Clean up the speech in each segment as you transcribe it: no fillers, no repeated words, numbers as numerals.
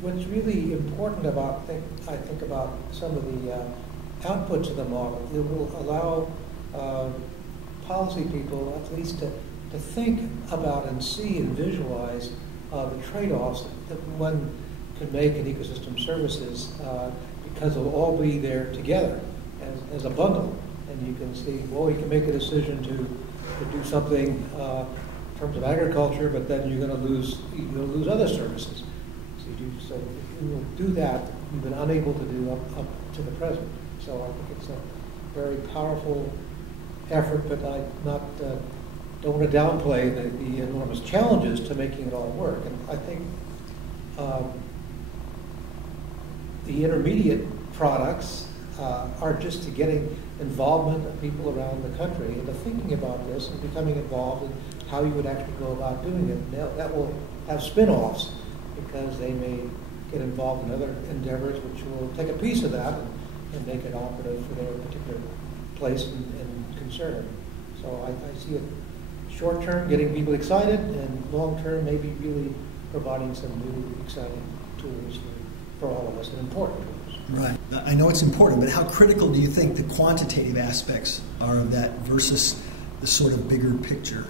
what's really important about, I think about some of the outputs of the model, it will allow policy people at least to think about and see and visualize the trade-offs that one can make in ecosystem services because they'll all be there together as a bundle. And you can see, well, you can make a decision to do something in terms of agriculture, but then you're going to lose other services. So you will do that you've been unable to do up to the present. So I think it's a very powerful effort, but I don't want to downplay the enormous challenges to making it all work. And I think the intermediate products are just to getting involvement of people around the country into thinking about this and becoming involved in how you would actually go about doing it. Now, that will have spin-offs because they may get involved in other endeavors which will take a piece of that and make it operative for their particular place and concern. So I see it short-term getting people excited, and long-term maybe really providing some new exciting tools for all of us, and important tools. Right. I know it's important, but how critical do you think the quantitative aspects are of that versus the sort of bigger picture?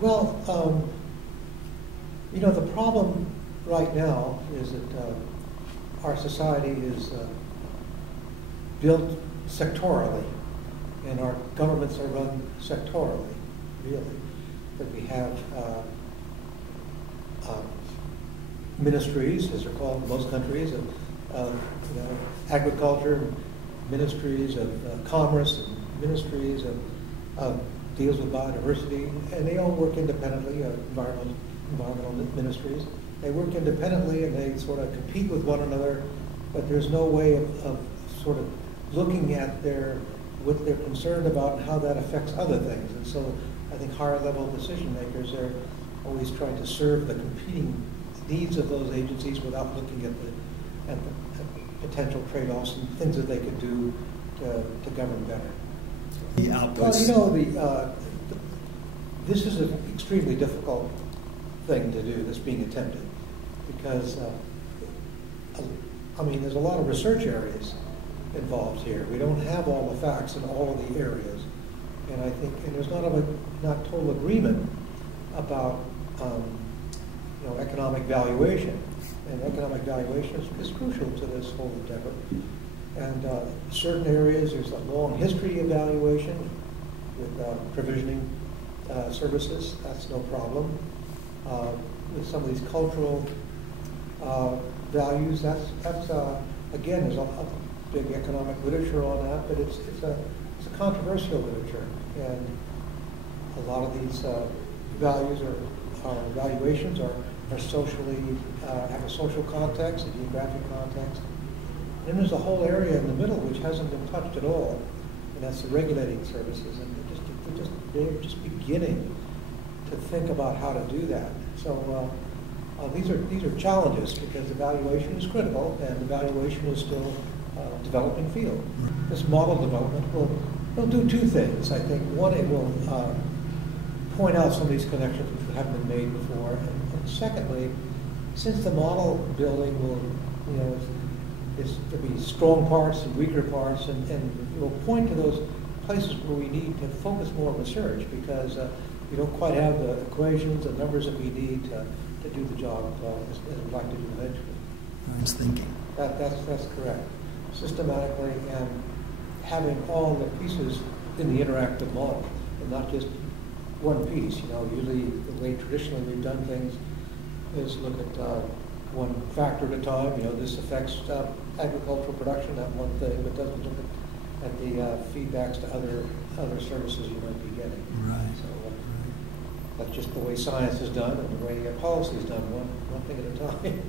Well, the problem right now is that our society is built sectorally, and our governments are run sectorally, really. That we have ministries, as they're called in most countries, of agriculture, ministries of commerce, and ministries of deals with biodiversity, and they all work independently. Environmental ministries, they work independently, and they sort of compete with one another. But there's no way of sort of looking at what they're concerned about and how that affects other things. And so I think higher level decision makers are always trying to serve the competing needs of those agencies without looking at the potential trade-offs and things that they could do to govern better. The outputs. Well, this is an extremely difficult thing to do that's being attempted because, there's a lot of research areas involved here. We don't have all the facts in all of the areas. And I think, there's not total agreement about, economic valuation. And economic valuation is crucial to this whole endeavor. And certain areas, there's a long history of valuation with provisioning services. That's no problem. With some of these cultural values, that's again, there's a big economic literature on that, but it's a controversial literature, and a lot of these values or valuations are socially have a social context, a geographic context. And then there's a whole area in the middle which hasn't been touched at all, and that's the regulating services, and they're just beginning to think about how to do that. So these are challenges because evaluation is critical, and evaluation is still a developing field. This model development will do two things. I think one, it will point out some of these connections which haven't been made before, and secondly, since the model building will, there'll be strong parts and weaker parts, and it will point to those places where we need to focus more research because we don't quite have the equations and numbers that we need to do the job as we'd like to do eventually. I was thinking. That's correct. Systematically and having all the pieces in the interactive model and not just one piece. Usually the way traditionally we've done things is look at one factor at a time. This affects agricultural production, that one thing, but doesn't look at the feedbacks to other services you might be getting. Right. So that's just the way science is done and the way policy is done, one thing at a time.